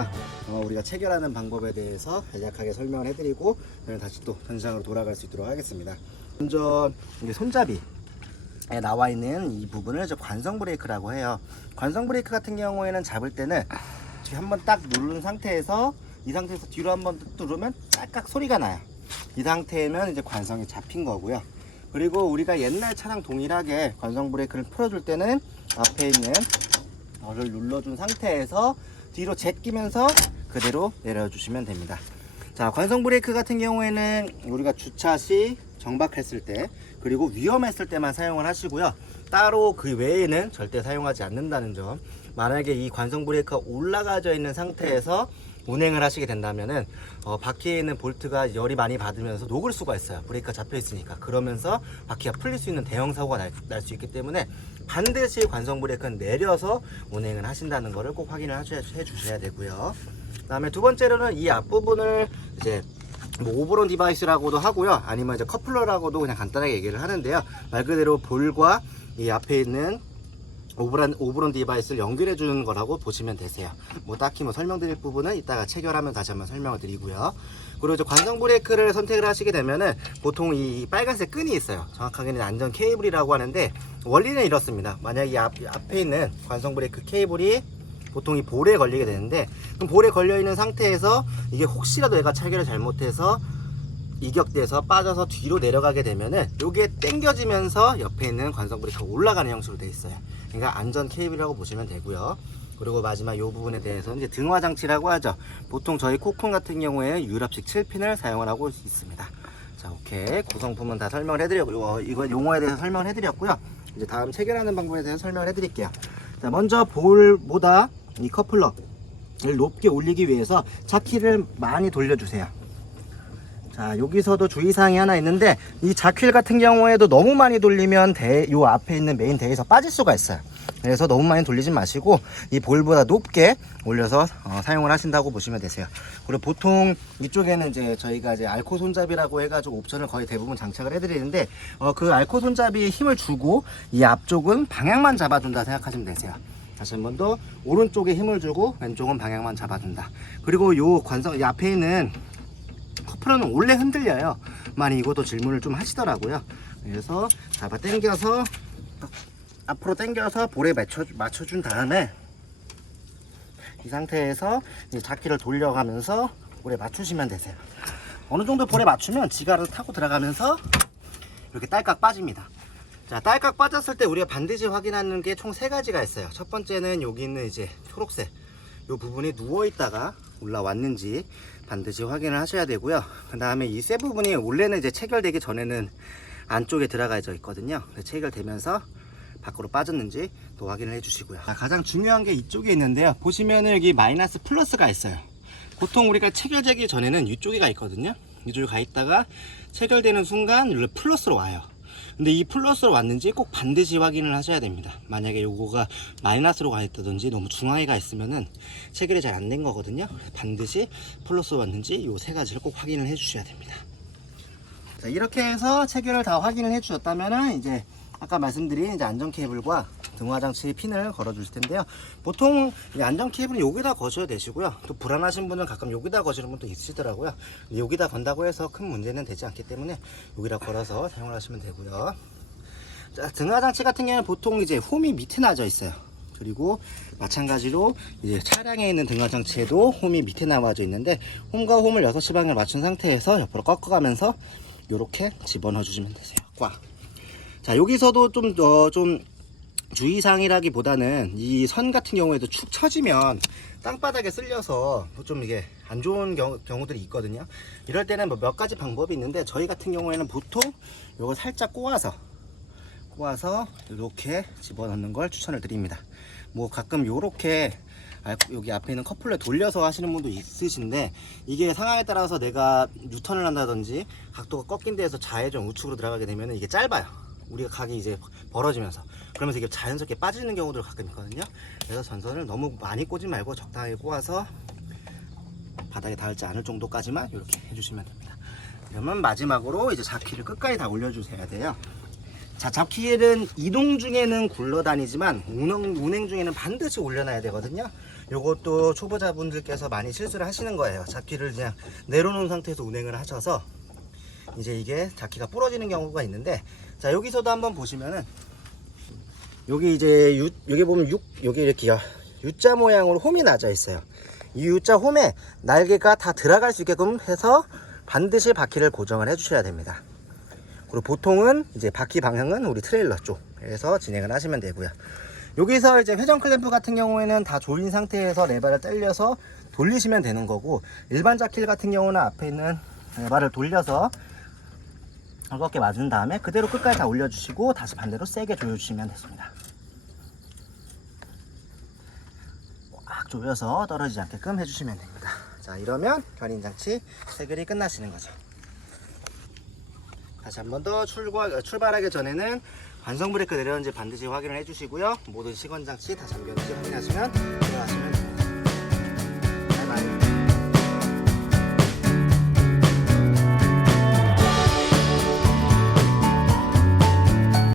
왔으니까 우리가 체결하는 방법에 대해서 간략하게 설명을 해드리고 다시 또 현장으로 돌아갈 수 있도록 하겠습니다. 먼저 손잡이에 나와 있는 이 부분을 관성 브레이크라고 해요. 관성 브레이크 같은 경우에는 잡을 때는 한번 딱 누른 상태에서 이 상태에서 뒤로 한번 누르면 짤깍 소리가 나요. 이 상태면 이제 관성이 잡힌 거고요. 그리고 우리가 옛날 차량 동일하게 관성 브레이크를 풀어줄 때는 앞에 있는 를 눌러준 상태에서 뒤로 제끼면서 그대로 내려주시면 됩니다. 자, 관성 브레이크 같은 경우에는 우리가 주차 시 정박했을 때 그리고 위험했을 때만 사용을 하시고요. 따로 그 외에는 절대 사용하지 않는다는 점. 만약에 이 관성 브레이크가 올라가져 있는 상태에서 운행을 하시게 된다면은 바퀴에 있는 볼트가 열이 많이 받으면서 녹을 수가 있어요. 브레이크가 잡혀 있으니까. 그러면서 바퀴가 풀릴 수 있는 대형 사고가 날 수 있기 때문에 반드시 관성 브레이크는 내려서 운행을 하신다는 것을 꼭 확인을 해 주셔야 되고요. 그 다음에 두 번째로는 이 앞부분을 이제 오버론 디바이스라고도 하고요. 아니면 이제 커플러라고도 그냥 간단하게 얘기를 하는데요. 말 그대로 볼과 이 앞에 있는 오버론 디바이스를 연결해 주는 거라고 보시면 되세요. 뭐 딱히 설명드릴 부분은 이따가 체결하면 다시 한번 설명을 드리고요. 그리고 이제 관성 브레이크를 선택을 하시게 되면은 보통 이 빨간색 끈이 있어요. 정확하게는 안전 케이블이라고 하는데 원리는 이렇습니다. 만약 이 앞에 있는 관성 브레이크 케이블이 보통 이 볼에 걸리게 되는데 그럼 볼에 걸려 있는 상태에서 이게 혹시라도 얘가 체결을 잘못해서 이격돼서 빠져서 뒤로 내려가게 되면은 요게 당겨지면서 옆에 있는 관성 브레이크가 올라가는 형식으로 되어 있어요. 그러니까 안전 케이블이라고 보시면 되고요. 그리고 마지막 이 부분에 대해서는 이제 등화 장치라고 하죠. 보통 저희 코쿤 같은 경우에 유럽식 7핀을 사용을 하고 있습니다. 자, 오케이. 구성품은 다 설명을 해드렸고요. 이거 용어에 대해서 설명을 해드렸고요. 이제 다음 체결하는 방법에 대해서 설명을 해드릴게요. 자, 먼저 볼보다 이 커플러를 높게 올리기 위해서 차키를 많이 돌려주세요. 자, 여기서도 주의사항이 하나 있는데 이 자퀴 같은 경우에도 너무 많이 돌리면 요 앞에 있는 메인 대에서 빠질 수가 있어요. 그래서 너무 많이 돌리지 마시고 이 볼보다 높게 올려서 사용을 하신다고 보시면 되세요. 그리고 보통 이쪽에는 이제 저희가 이제 알코 손잡이라고 해가지고 옵션을 거의 대부분 장착을 해드리는데 그 알코 손잡이에 힘을 주고 이 앞쪽은 방향만 잡아준다 생각하시면 되세요. 다시 한 번 더 오른쪽에 힘을 주고 왼쪽은 방향만 잡아준다. 그리고 요 관성 이 앞에 있는 커플러는 원래 흔들려요. 많이 이것도 질문을 좀 하시더라고요. 그래서 잡아 당겨서 앞으로 당겨서 볼에 맞춰준 다음에 이 상태에서 이제 자퀴를 돌려가면서 볼에 맞추시면 되세요. 어느 정도 볼에 맞추면 지가를 타고 들어가면서 이렇게 딸깍 빠집니다. 자, 딸깍 빠졌을 때 우리가 반드시 확인하는 게 총 3가지가 있어요. 첫 번째는 여기 있는 이제 초록색 이 부분이 누워 있다가 올라왔는지 반드시 확인을 하셔야 되고요. 그 다음에 이 쇠 부분이 원래는 이제 체결되기 전에는 안쪽에 들어가져 있거든요. 체결되면서 밖으로 빠졌는지 또 확인을 해 주시고요. 자, 가장 중요한 게 이쪽에 있는데요. 보시면은 여기 마이너스 플러스가 있어요. 보통 우리가 체결되기 전에는 이쪽에가 있거든요. 이쪽에 가 있다가 체결되는 순간 여기 플러스로 와요. 근데 이 플러스로 왔는지 꼭 반드시 확인을 하셔야 됩니다. 만약에 요거가 마이너스로 가 있다든지 너무 중앙에 가 있으면은 체결이 잘 안 된 거거든요. 반드시 플러스로 왔는지 요 3가지를 꼭 확인을 해 주셔야 됩니다. 자, 이렇게 해서 체결을 다 확인을 해 주셨다면은 이제 아까 말씀드린 이제 안전 케이블과 등화 장치 핀을 걸어 주실 텐데요. 보통 이 안전 케이블은 여기다 거셔야 되시고요. 또 불안하신 분은 가끔 여기다 거시는 분도 있으시더라고요. 여기다 건다고 해서 큰 문제는 되지 않기 때문에 여기다 걸어서 사용을 하시면 되고요. 자, 등화 장치 같은 경우는 보통 이제 홈이 밑에 나져 있어요. 그리고 마찬가지로 이제 차량에 있는 등화 장치에도 홈이 밑에 나와져 있는데 홈과 홈을 6시 방향을 맞춘 상태에서 옆으로 꺾어가면서 이렇게 집어넣어 주시면 되세요. 꽉. 자, 여기서도 좀 주의사항이라기보다는 이 선 같은 경우에도 축 처지면 땅바닥에 쓸려서 좀 이게 안 좋은 경우들이 있거든요. 이럴 때는 몇 가지 방법이 있는데 저희 같은 경우에는 보통 요거 살짝 꼬아서 이렇게 집어넣는 걸 추천을 드립니다. 뭐 가끔 요렇게 여기 앞에 있는 커플러에 돌려서 하시는 분도 있으신데 이게 상황에 따라서 내가 유턴을 한다든지 각도가 꺾인 데에서 좌회전 우측으로 들어가게 되면 이게 짧아요. 우리가 각이 이제 벌어지면서 그러면서 이게 자연스럽게 빠지는 경우들 가끔 있거든요. 그래서 전선을 너무 많이 꽂지 말고 적당하게 꼬아서 바닥에 닿지 않을 정도까지만 이렇게 해주시면 됩니다. 그러면 마지막으로 이제 자퀴를 끝까지 다 올려주셔야 돼요. 자, 잡키일은 이동 중에는 굴러다니지만 운행 중에는 반드시 올려놔야 되거든요. 요것도 초보자분들께서 많이 실수를 하시는 거예요. 잡키를 그냥 내려놓은 상태에서 운행을 하셔서 이제 이게 잡키가 부러지는 경우가 있는데, 자, 여기서도 한번 보시면은 여기 이제 여기 보면 여기 이렇게 U자 모양으로 홈이 나져 있어요. 이 U자 홈에 날개가 다 들어갈 수 있게끔 해서 반드시 바퀴를 고정을 해 주셔야 됩니다. 그리고 보통은 이제 바퀴 방향은 우리 트레일러 쪽에서 진행을 하시면 되고요. 여기서 이제 회전 클램프 같은 경우에는 다 조인 상태에서 레바를 당겨서 돌리시면 되는 거고, 일반 자킬 같은 경우는 앞에 있는 레바를 돌려서 즐겁게 맞은 다음에 그대로 끝까지 다 올려주시고 다시 반대로 세게 조여주시면 됐습니다. 꽉 조여서 떨어지지 않게끔 해주시면 됩니다. 자, 이러면 견인 장치 세결이 끝나시는 거죠. 다시 한 번 더 출발하기 전에는 관성 브레이크 내렸는지 반드시 확인을 해주시고요. 모든 시건 장치 다 잠겼는지 확인하시면 들어가시면 됩니다.